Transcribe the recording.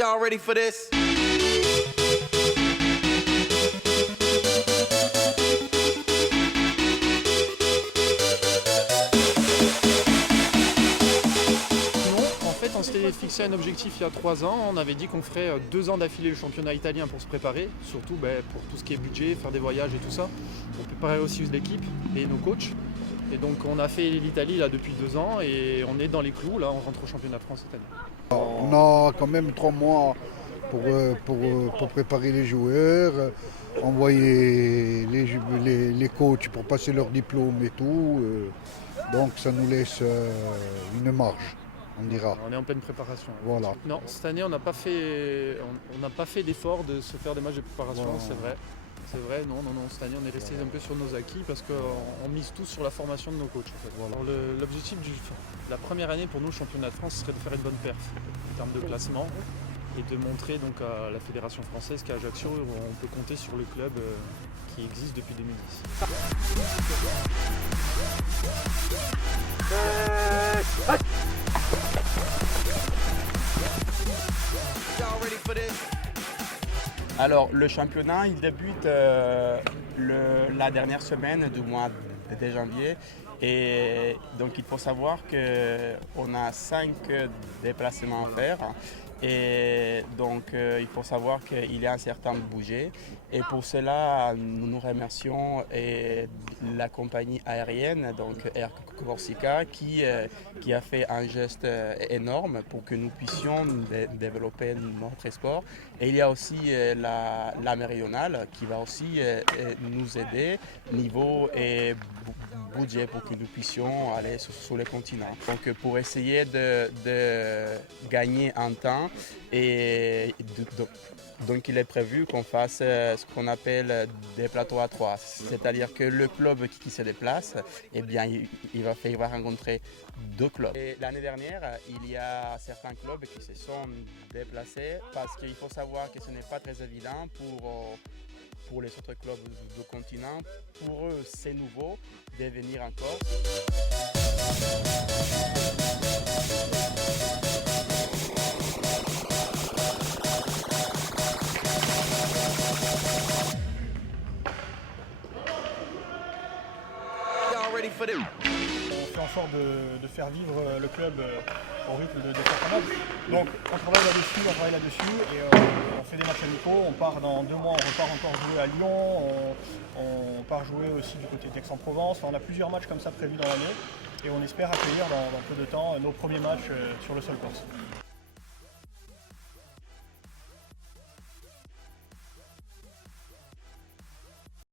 Y'all ready for this? En fait, on s'était fixé un objectif il y a 3 ans. On avait dit qu'on ferait 2 ans d'affilée le championnat italien pour se préparer, surtout pour tout ce qui est budget, faire des voyages et tout ça, pour préparer aussi l'équipe et nos coachs. Et donc on a fait l'Italie là depuis 2 ans et on est dans les clous. Là, on rentre au championnat de France cette année. On a quand même 3 mois pour préparer les joueurs, envoyer les coachs pour passer leur diplôme et tout. Donc ça nous laisse une marge, on dira. On est en pleine préparation. Voilà. Non, cette année on n'a pas fait d'effort de se faire des matchs de préparation, Voilà. c'est vrai. C'est vrai, non, cette année on est resté un peu sur nos acquis parce qu'on mise tout sur la formation de nos coachs. En fait. Voilà. Alors, l'objectif de la première année pour nous, le championnat de France, serait de faire une bonne perf en termes de classement et de montrer donc à la fédération française qu'à Ajaccio, on peut compter sur le club qui existe depuis 2010. Y'all ready for this? Alors, le championnat, il débute la dernière semaine du mois de janvier. Et donc, il faut savoir qu'on a 5 déplacements à faire. Et donc, il faut savoir qu'il y a un certain budget. Et pour cela, nous remercions la compagnie aérienne, donc Air Corsica, qui a fait un geste énorme pour que nous puissions développer notre sport. Et il y a aussi la Méridionale qui va aussi nous aider niveau et budget pour que nous puissions aller sur les continents. Donc pour essayer de gagner un temps donc il est prévu qu'on fasse ce qu'on appelle des plateaux à 3. C'est-à-dire que le club qui se déplace, eh bien, il va rencontrer 2 clubs. Et l'année dernière, il y a certains clubs qui se sont déplacés parce qu'il faut savoir que ce n'est pas très évident pour les autres clubs du continent. Pour eux, c'est nouveau de venir en Corse. Y'all ready for this? On fait en sorte de faire vivre le club au rythme de certains matchs. Donc on travaille là-dessus et on fait des matchs amicaux. On part dans 2 mois, on repart encore jouer à Lyon, on part jouer aussi du côté d'Aix-en-Provence. On a plusieurs matchs comme ça prévus dans l'année et on espère accueillir dans peu de temps nos premiers matchs sur le sol corse.